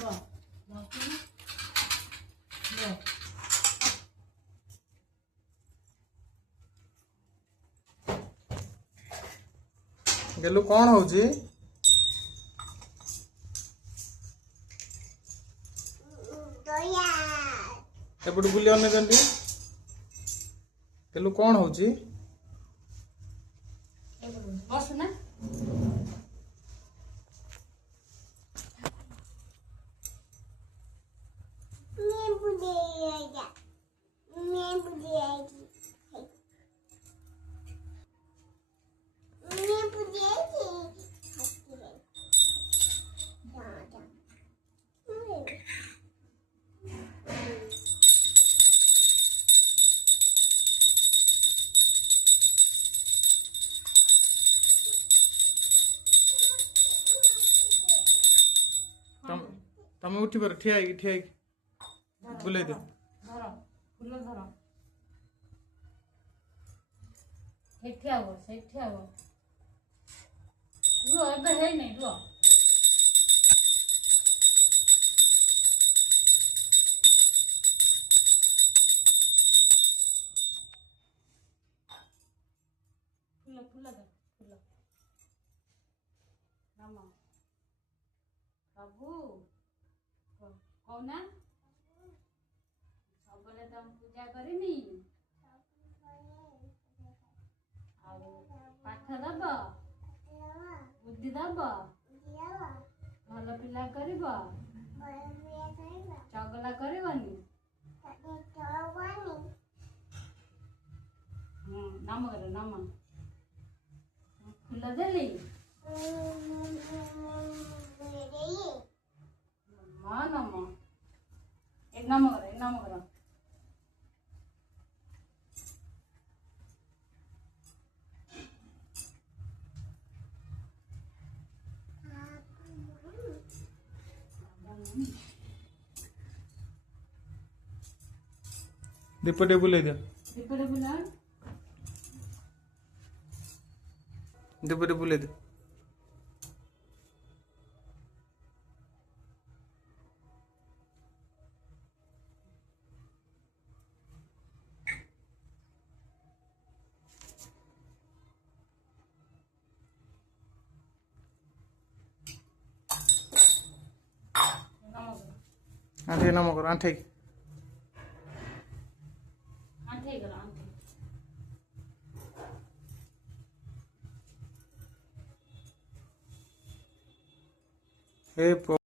लो लो गेलु कौन होची एपटू बुली अने जंती गेलु कौन होची बस ना तमे उठी पर ठिया बुले दे धर फूल धर सेठी आव रुह एबे है नहीं रुह फूल फूल दे फूल राम प्रभु कौना सबले तुम पूजा करनी पाठ दब बुद्धि दब भल पिला कर चगला करनी नाम कर नाम फूल देली मां नाम एक नाम कर दीपटे बुले दे दीपटे बुला दीपटे बुले दे आंठे नम कर आंठे आंठे कर आंठे हे